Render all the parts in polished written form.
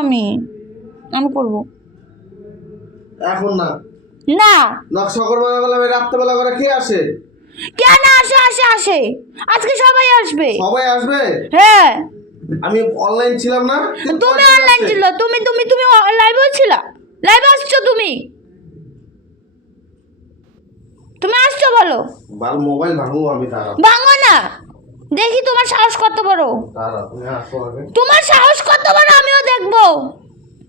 আমি করব এখন না না নকশা করবো না বলে রাত্রেবেলা করে কে আসে? কেন আসে আজকে সবাই আসবে। সবাই আসবে? হ্যাঁ আমি অনলাইন ছিলাম না। তুমি অনলাইন ছিল, তুমি লাইভে ছিলা, লাইভে আসছো তুমি আসছো বলো। মোবাইল ভাঙবো আমি। তারা ভাঙো না, দেখি তোমার সাহস কত বড়। তারা তুমি আসো আগে। তোমার সাহস কত বড় আমিও দেখবো,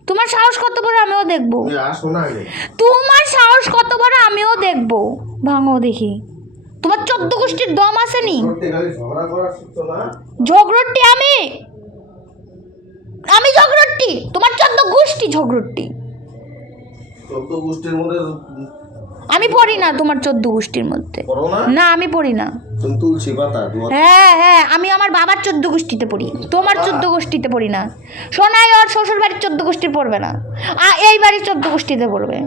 তোমার সাহস কত বড় আমিও দেখবো। তুমি আসো না আগে। তোমার সাহস কত বড় আমিও দেখবো। ভাঙো দেখি, তোমার 14 গোষ্ঠীর দম আসেনি। ঝগড়া করার শিখছো না? ঝগড়টি আমি ঝগড়টি, তোমার 14 গোষ্ঠী ঝগড়টি। 14 গোষ্ঠীর মধ্যে আমি পড়ি না তোমার 14 গোষ্ঠীর মধ্যে। পড়ো না? না আমি পড়ি না। তুমি তুলসী পাতা। হ্যাঁ আমি আমার বাবার 14 গোষ্ঠীতে পড়ি, তোমার 14 গোষ্ঠীতে পড়ি না। সোনাই ওর শ্বশুর বাড়ির 14 গোষ্ঠী পড়বে না, এই বাড়ির 14 গোষ্ঠীতে পড়বে।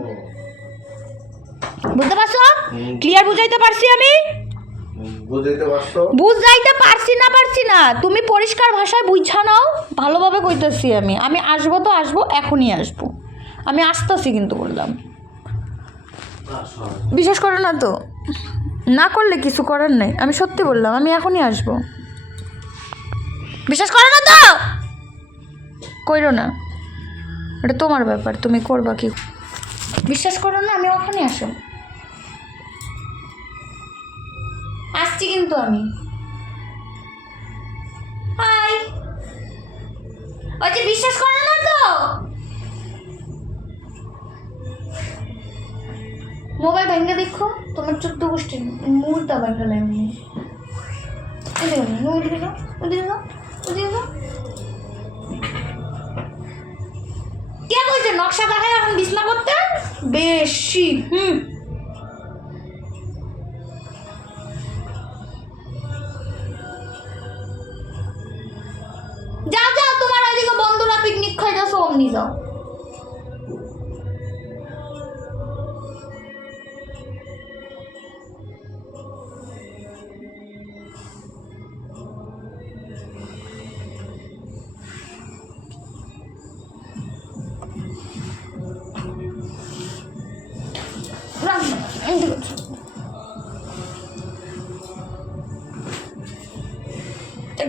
বুঝতে পারছো? ক্লিয়ার বুঝাইতে পারছি আমি? বুঝাইতে পারছি না, তুমি পরিষ্কার ভাষায় বুঝা নাও। ভালোভাবে কইতেছি আমি আসবো তো আসবো, এখনই আসবো। আমি আসতেছি কিন্তু বললাম, বিশ্বাস করো না তো, না করলে কিছু করার নেই। আমি সত্যি বললাম, আমি এখনই আসবো। বিশ্বাস করো না তো কইরো না, এটা তোমার ব্যাপার, তুমি করবা কি। বিশ্বাস করো না, আমি এখনই আসো, আসছি কিন্তু আমি। হাই, ওই যে বিশ্বাস করো না তো, মোবাইল ভেঙে দেখো তোমার 14 গোষ্ঠীর মুহূর্তে ভেঙে লাগবে। কে বলছে নকশা দেখায় এখন বিছনা করতে বেশি? যাও তোমার ওইদিকে বন্ধুরা পিকনিক খাই যাও, অমনি যাও।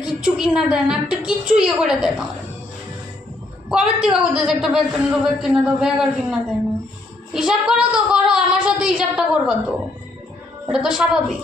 কিচ্ছু কিনা দেয় না, একটা কিচ্ছু ইয়ে করে দেয় না। কবে থেকে করতেছে একটা ব্যাগ কিনে দাও, ব্যাগ আর কিনা দেয় না। হিসাব করো তো, করো আমার সাথে হিসাবটা করবা তো, এটা তো স্বাভাবিক।